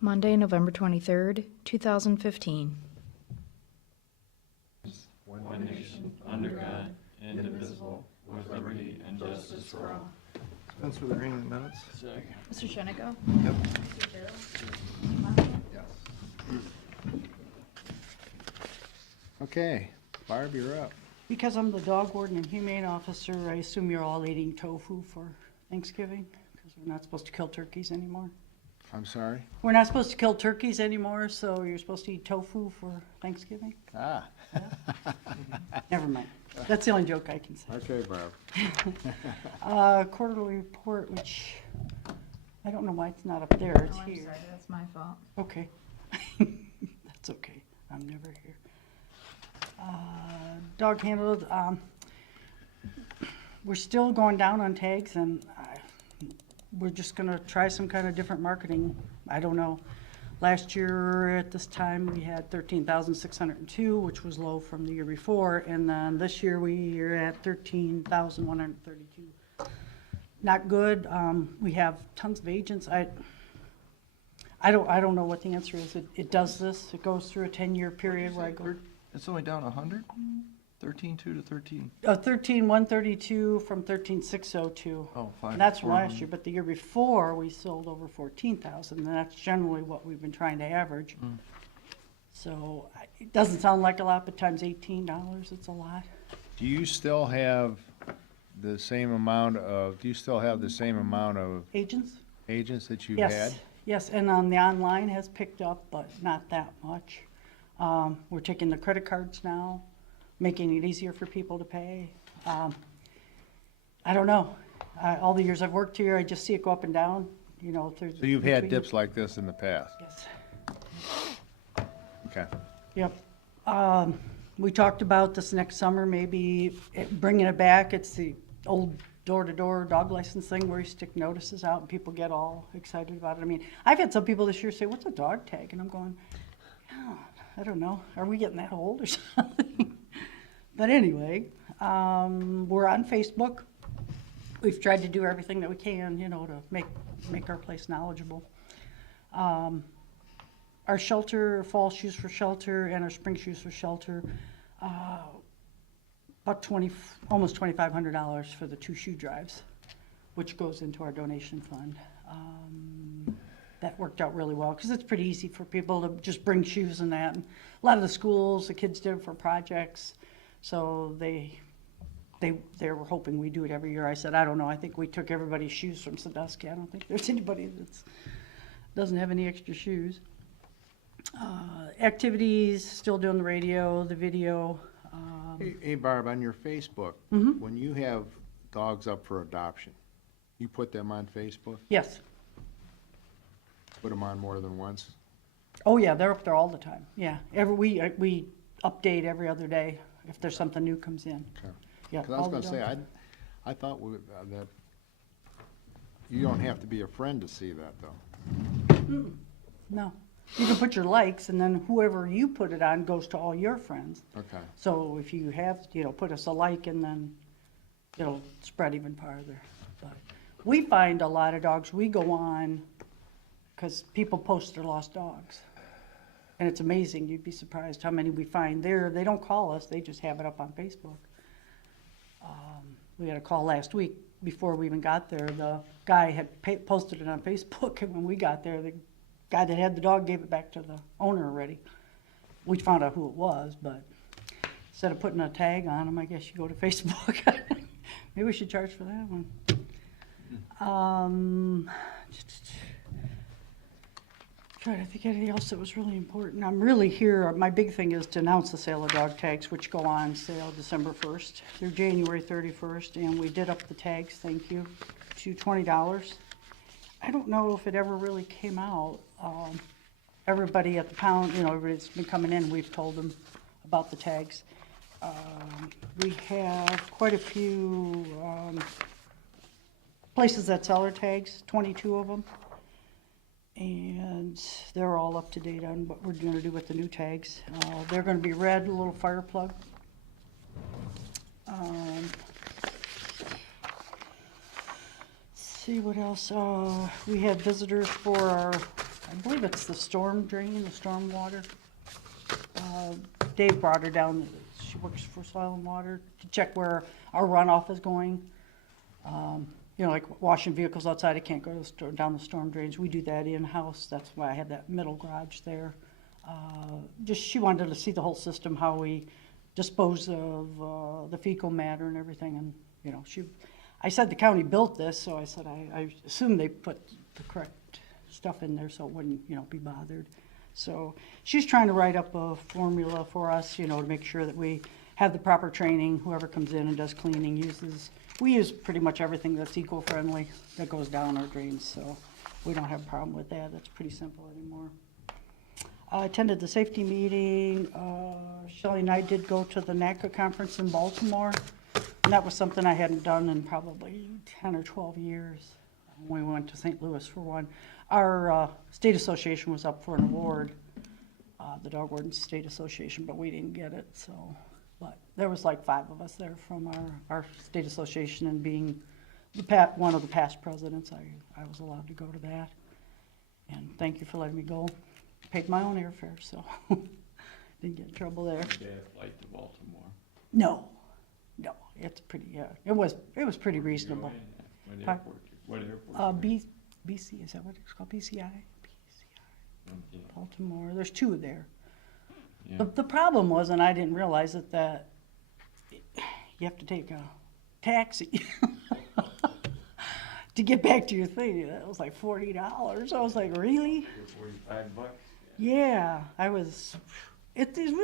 Monday, November 23rd, 2015. One nation, under God, indivisible, with liberty and justice for all. Dispense with the reading of the minutes. Second. Mr. Shenico? Yep. Mr. Farrell? Yes. Okay, Barb, you're up. Because I'm the dog warden and humane officer, I assume you're all eating tofu for Thanksgiving? Because we're not supposed to kill turkeys anymore. I'm sorry? We're not supposed to kill turkeys anymore, so you're supposed to eat tofu for Thanksgiving? Ah. Never mind. That's the only joke I can say. Okay, Barb. Quarterly report, which I don't know why it's not up there. It's Oh, I'm here. sorry, that's my fault. Okay. That's okay. I'm never here. Dog handled, we're still going down on tags, and we're just gonna try some kind of different marketing. I don't know. Last year at this time, we had 13,602, which was low from the year before, and then this year we are at 13,132. Not good. We have tons of agents. I don't know what the answer is. It does this. It goes through a 10-year period where I go. It's only down 100? 13.2 to 13. 13,132 from 13,602. Oh, fine. And that's from last year, but the year before, we sold over 14,000, and that's generally what we've been trying to average. So it doesn't sound like a lot, but times $18, it's a lot. Do you still have the same amount of Agents? agents that you've had? Yes, yes, and the online has picked up, but not that much. We're taking the credit cards now, making it easier for people to pay. I don't know. All the years I've worked here, I just see it go up and down, you know. So you've had dips like this in the past? Yes. Okay. Yep. We talked about this next summer, maybe bringing it back. It's the old door-to-door dog license thing where you stick notices out and people get all excited about it. I mean, I've had some people this year say, "What's a dog tag?" And I'm going, "Oh, I don't know. Are we getting that old or something?" But anyway, we're on Facebook. We've tried to do everything that we can, you know, to make our place knowledgeable. Our shelter, fall shoes for shelter, and our spring shoes for shelter, about almost $2,500 for the 2 shoe drives, which goes into our donation fund. That worked out really well because it's pretty easy for people to just bring shoes and that. And a lot of the schools, the kids did it for projects, so they were hoping we do it every year. I said, I don't know. I think we took everybody's shoes from Sandusky. I don't think there's anybody that doesn't have any extra shoes. Activities, still doing the radio, the video. Hey, Barb, on your Facebook, when you have dogs up for adoption, you put them on Facebook? Yes. Put them on more than once? Oh, yeah, they're up there all the time. Yeah, we update every other day if there's something new comes in. Okay. Yeah. Because I was going to say, I thought that you don't have to be a friend to see that, though. No. You can put your likes, and then whoever you put it on goes to all your friends. Okay. So if you have, put us a like, and then it'll spread even farther. But we find a lot of dogs, we go on because people post their lost dogs. And it's amazing, you'd be surprised how many we find there. They don't call us, they just have it up on Facebook. We had a call last week before we even got there. The guy had posted it on Facebook, and when we got there, the guy that had the dog gave it back to the owner already. We found out who it was, but instead of putting a tag on him, I guess you go to Facebook. Maybe we should charge for that one. Trying to think of anything else that was really important. I'm really here, my big thing is to announce the sale of dog tags, which go on sale December 1st through January 31st, and we did up the tags, thank you, to $20. I don't know if it ever really came out. Everybody at the pound, everybody's been coming in, we've told them about the tags. We have quite a few places that sell our tags, 22 of them. And they're all up to date on what we're going to do with the new tags. They're going to be red, a little fire plug. See what else. We had visitors for our I believe it's the storm drain, the storm water. Dave brought her down, she works for Soil and Water, to check where our runoff is going. You know, like washing vehicles outside, I can't go to down the storm drains. We do that in-house. That's why I have that middle garage there. Just, she wanted to see the whole system, how we dispose of the fecal matter and everything. And, you know, I said the county built this, so I said I assume they put the correct stuff in there so it wouldn't, you know, be bothered. So she's trying to write up a formula for us, you know, to make sure that we have the proper training. Whoever comes in and does cleaning we use pretty much everything that's eco-friendly that goes down our drains, so we don't have a problem with that. That's pretty simple anymore. I attended the safety meeting. Shelley and I did go to the NACA conference in Baltimore, and that was something I hadn't done in probably 10 or 12 years. We went to St. Louis for one. Our state association was up for an award, the Dog Wardens State Association, but we didn't get it, so. But there was like 5 of us there from our state association, and being one of the past presidents, I was allowed to go to that. And thank you for letting me go. Paid my own airfare, so didn't get in trouble there. Did you have a flight to Baltimore? No, it's pretty, it was pretty reasonable. What airport? What airport? BC, is that what it's called? BCI? Yeah. Baltimore, there's 2 there. Yeah. The problem was, and I didn't realize it, that you have to take a taxi to get back to your thing. That was like $40. I was like, really? $45. Yeah, it was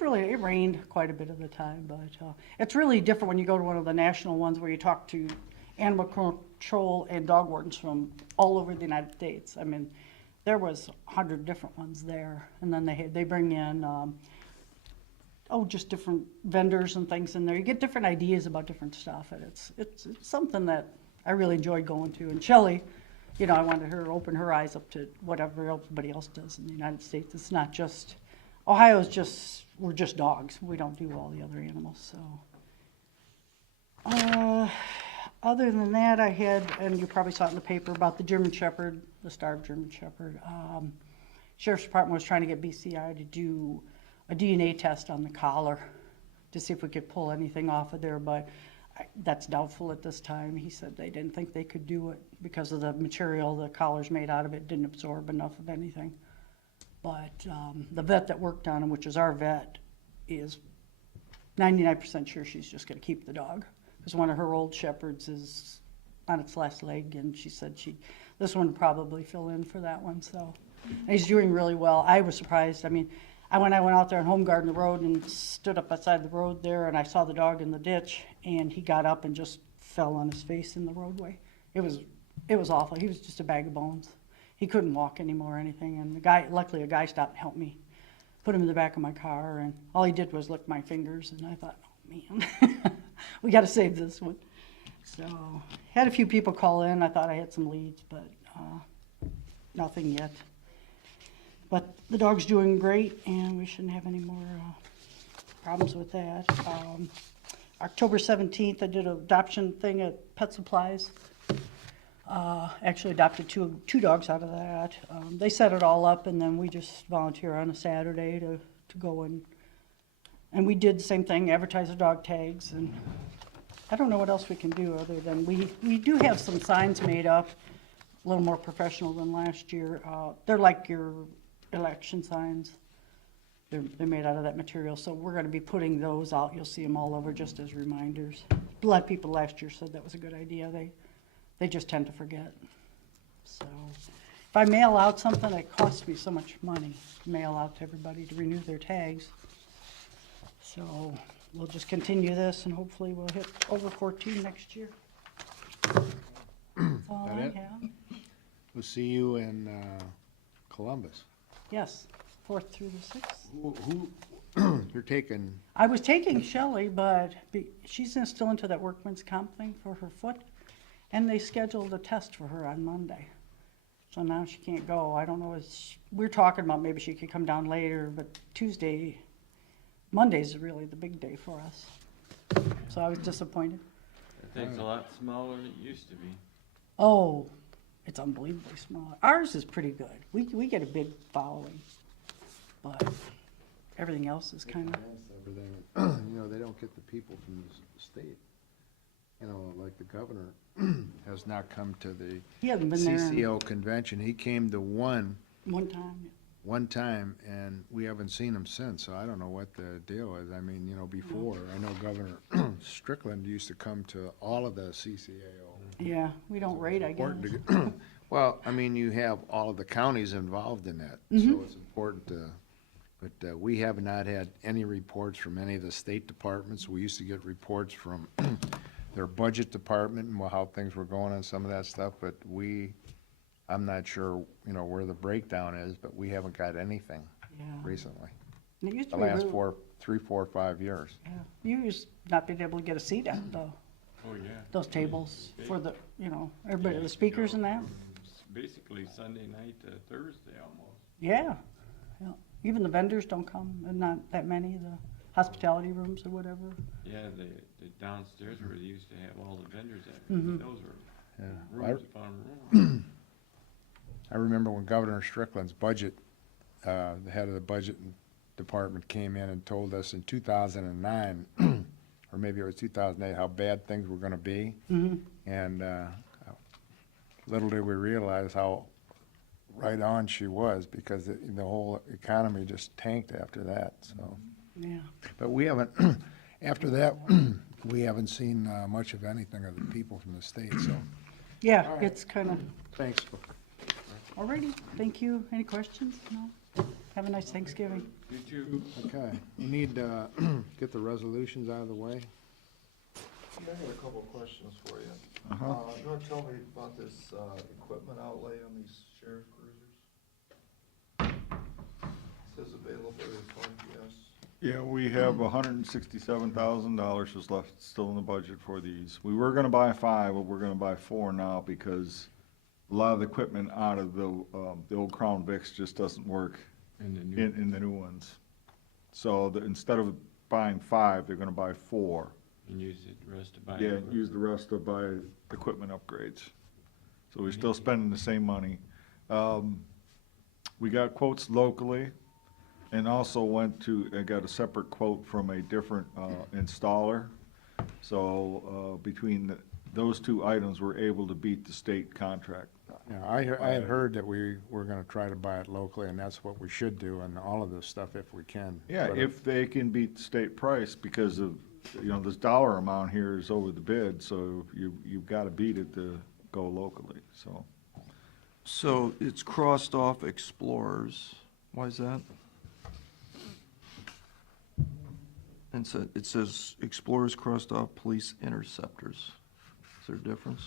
really, it rained quite a bit of the time, but it's really different when you go to one of the national ones where you talk to animal control and dog wardens from all over the United States. I mean, there was 100 different ones there, and then they bring in just different vendors and things in there. You get different ideas about different stuff, and it's something that I really enjoyed going to. And Shelley, you know, I wanted her to open her eyes up to whatever everybody else does in the United States. It's not just, we're just dogs. We don't do all the other animals, so. Other than that, I had, and you probably saw it in the paper, about the German Shepherd, the starved German Shepherd. Sheriff's Department was trying to get BCI to do a DNA test on the collar to see if we could pull anything off of there, but that's doubtful at this time. He said they didn't think they could do it because of the material the collar's made out of. It didn't absorb enough of anything. But the vet that worked on him, which is our vet, is 99% sure she's just going to keep the dog, because one of her old shepherds is on its last leg, and she said this one would probably fill in for that one. So and he's doing really well. I was surprised. I mean, when I went out there on Home Garden the road and stood up outside the road there, and I saw the dog in the ditch, and he got up and just fell on his face in the roadway. It was awful. He was just a bag of bones. He couldn't walk anymore or anything. And luckily a guy stopped and helped me, put him in the back of my car, and all he did was lick my fingers, and I thought, oh man, we got to save this one. So had a few people call in. I thought I had some leads, but nothing yet. But the dog's doing great, and we shouldn't have any more problems with that. October 17th, I did an adoption thing at Pet Supplies. Actually adopted two dogs out of that. They set it all up, and then we just volunteer on a Saturday to go in. And we did the same thing, advertise the dog tags, and I don't know what else we can do other than we do have some signs made up, a little more professional than last year. They're like your election signs. They're made out of that material, so we're going to be putting those out. You'll see them all over just as reminders. A lot of people last year said that was a good idea. They just tend to forget. So if I mail out something, it costs me so much money to mail out to everybody to renew their tags. So we'll just continue this, and hopefully we'll hit over 14 next year. That's all That I it? have. We'll see you in Columbus. Yes, 4th through the 6th. Who you're taking? I was taking Shelley, but she's still into that workman's comp thing for her foot, and they scheduled a test for her on Monday. So now she can't go. I don't know, we're talking about maybe she could come down later, but Monday's really the big day for us. So I was disappointed. That thing's a lot smaller than it used to be. Oh, it's unbelievably small. Ours is pretty good. We get a big following, but everything else is kind of, Everything, you know, they don't get the people from the state. You know, like the governor has not come to the he hasn't been there in CCO convention. He came to one one time. time, and we haven't seen him since, so I don't know what the deal is. I mean, you know, before, I know Governor Strickland used to come to all of the CCAO. Yeah, we don't rate, I guess. Important to get- Well, I mean, you have all of the counties involved in that, Mm-hmm. so it's important to, but we have not had any reports from any of the state departments. We used to get reports from their budget department and how things were going on, some of that stuff, but I'm not sure, you know, where the breakdown is, but we haven't got anything Yeah. recently. And it used The to be last really- 3, 4, 5 years. Yeah, you used not being able to get a seat at Oh, yeah. those tables for the, you know, everybody, the speakers and that. It's basically Sunday night to Thursday almost. Yeah, yeah. Even the vendors don't come, and not that many, the hospitality rooms or whatever. Yeah, the downstairs where they used to have all the vendors at, Mhm. those were Yeah. rooms upon rooms. I remember when Governor Strickland's budget, the head of the budget department came in and told us in 2009, or maybe it was 2008, how bad things were gonna be. Mhm. And little did we realize how right on she was, because the whole economy just tanked after that, so. Yeah. But we haven't, after that, we haven't seen much of anything of the people from the state, so. Yeah, All right. it's kind of, Thanks. alrighty, thank you. Any questions? No? Have a nice Thanksgiving. You too. Okay, we need to get the resolutions out of the way. Yeah, I got a couple of questions for you. Uh-huh. You wanna tell me about this, equipment outlay on these sheriff cruisers? Says available to fund, yes. Yeah, we have $167,000 is left still in the budget for these. We were gonna buy 5, but we're gonna buy 4 now because a lot of the equipment out of the old Crown Vics just doesn't work And the new, in the new ones. So instead of buying 5, they're gonna buy 4. and use the rest to buy. Yeah, equipment. use the rest to buy equipment upgrades. So we're still spending the same money. We got quotes locally and also I got a separate quote from a different installer. So between those two items, we're able to beat the state contract. Yeah, I had heard that we were gonna try to buy it locally, and that's what we should do, and all of this stuff if we can. Yeah, But if they can beat the state price, because of, this dollar amount here is over the bid, so you've got to beat it to go locally, so. So it's crossed off Explorers. Why is that? And so it says Explorers crossed off Police Interceptors. Is there a difference?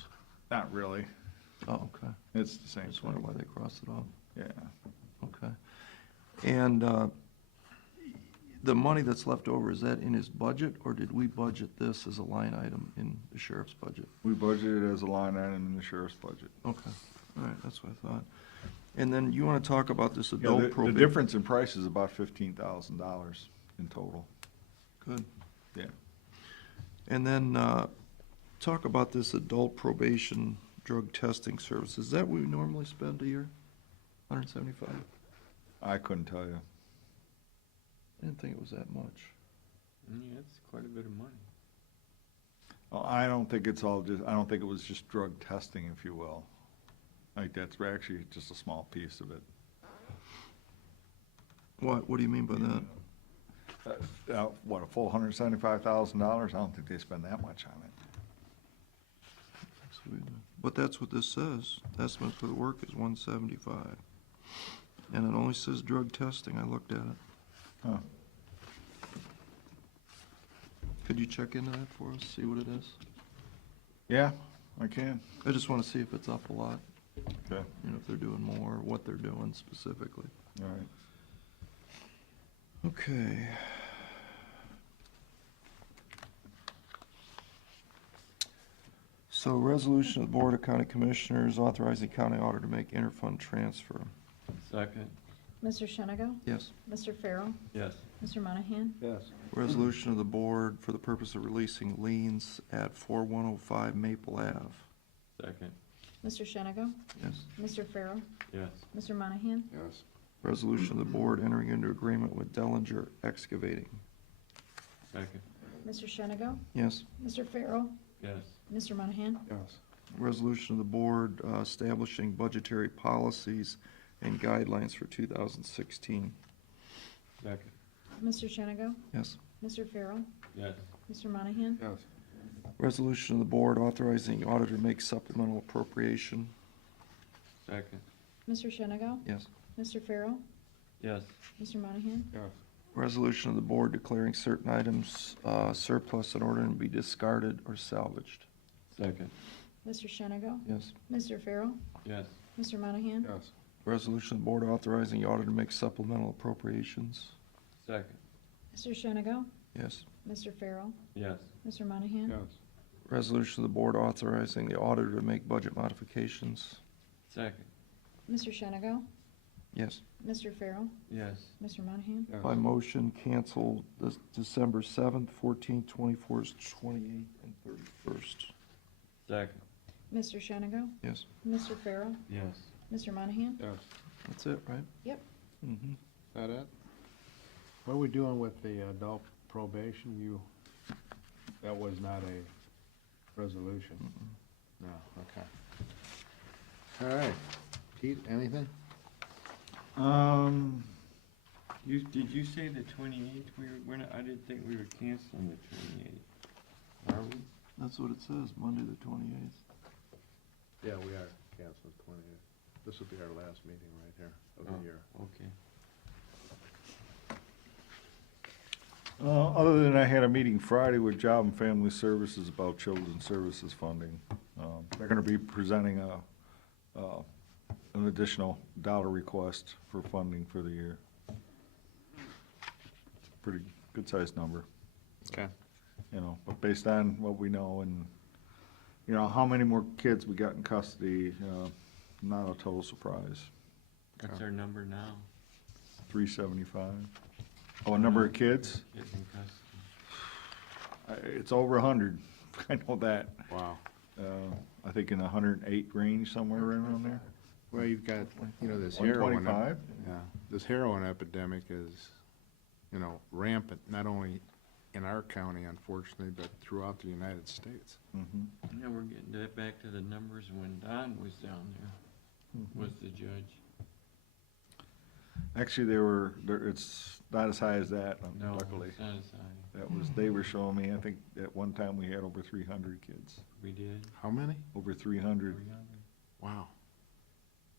Not really, Oh, okay. it's the I same just wonder thing, why they crossed it off. yeah. Okay. And the money that's left over, is that in his budget, or did we budget this as a line item in the sheriff's budget? We budgeted as a line item in the sheriff's budget. Okay, all right, that's what I thought. And then you want to talk about this Yeah, adult the probation? difference in price is about $15,000 in total, Good. yeah. And then, talk about this adult probation drug testing service. Is that what we normally spend a year? 175? I couldn't tell you. I didn't think it was that much. Yeah, it's quite a bit of money. Well, I don't think I don't think it was just drug testing, if you will. Like, that's actually just a small piece of it. What do you mean by that? What, a full $175,000? I don't think they spend that much on it. But that's what this says. Estimate for the work is 175. And it only says drug testing. I looked at it. Huh. Could you check into that for us, see what it is? Yeah, I can. I just want to see if it's up a lot, Okay, if they're doing more, what they're doing specifically. all right. Okay. So resolution of the Board of County Commissioners authorizing county auditor to make interfund transfer. Second, Mr. Shenigo? Yes. Mr. Farrell? yes. Mr. Monahan? Yes. Resolution of the board for the purpose of releasing liens at 4105 Maple Ave. Second, Mr. Shennigo? Yes. Mr. Farrell? Yes. Mr. Monahan? Yes. Resolution of the board entering into agreement with Dellinger Excavating. Second. Mr. Shennigo? Yes. Mr. Farrell? Yes. Mr. Monahan? Yes. Resolution of the board establishing budgetary policies and guidelines for 2016. Second. Mr. Shennigo? Yes. Mr. Farrell? Yes. Mr. Monahan? Yes. Resolution of the board authorizing the auditor to make supplemental appropriation. Second. Mr. Shennigo? Yes. Mr. Farrell? Yes. Mr. Monahan? Yes. Resolution of the board declaring certain items surplus in order to be discarded or salvaged. Second. Mr. Shennigo? Yes. Mr. Farrell? Yes. Mr. Monahan? Yes. Resolution of the board authorizing the auditor to make supplemental appropriations. Second. Mr. Shennigo? Yes. Mr. Farrell? Yes. Mr. Monahan? Yes. Resolution of the board authorizing the auditor to make budget modifications. Second. Mr. Shennigo? Yes. Mr. Farrell? Yes. Mr. Monahan? Yes. By motion, cancel this December 7th, 14th, 24th, 28th, and 31st. Second. Mr. Shennigo? Yes. Mr. Farrell? Yes. Mr. Monahan? Yes. That's it, right? Yep. Mm-hmm. Is that it? What are we doing with the adult probation? That was not a resolution? No, okay. All right. Pete, anything? Did you say the 28th? We're not, I didn't think we were canceling the 28th. Are we? That's what it says, Monday the 28th. Yeah, we are canceling 28th. This will be our last meeting right here of Oh, the year. okay. Other than I had a meeting Friday with Job and Family Services about children's services funding. They're gonna be presenting an additional dollar request for funding for the year. Pretty good-sized number, Okay. you know, but based on what we know and, you know, how many more kids we got in custody, not a total surprise. What's our number now? 375. Oh, number of kids? Kids in custody. It's over 100, I know that. Wow. I think in the 108 range, somewhere around there. Well, you've got, you know, this heroin. 125? Yeah, this heroin epidemic is, you know, rampant, not only in our county unfortunately, but throughout the United States. Mhm. Yeah, we're getting back to the numbers when Don was down there, was the judge. Actually, it's not as high as that, No, luckily. it's not as high. They were showing me, I think at one time we had over 300 kids. We did. How many? Over 300, 300. Wow,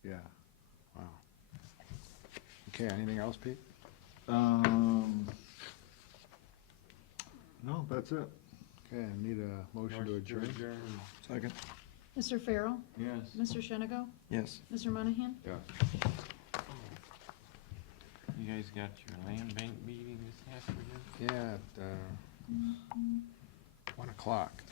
yeah. wow. Okay, anything else, Pete? No, that's it. Okay, I need a motion to adjourn. Second? Mr. Farrell? Yes. Mr. Shennigo? Yes. Mr. Monahan? Yeah. You guys got your land bank meeting this afternoon? Yeah, at, 1 o'clock.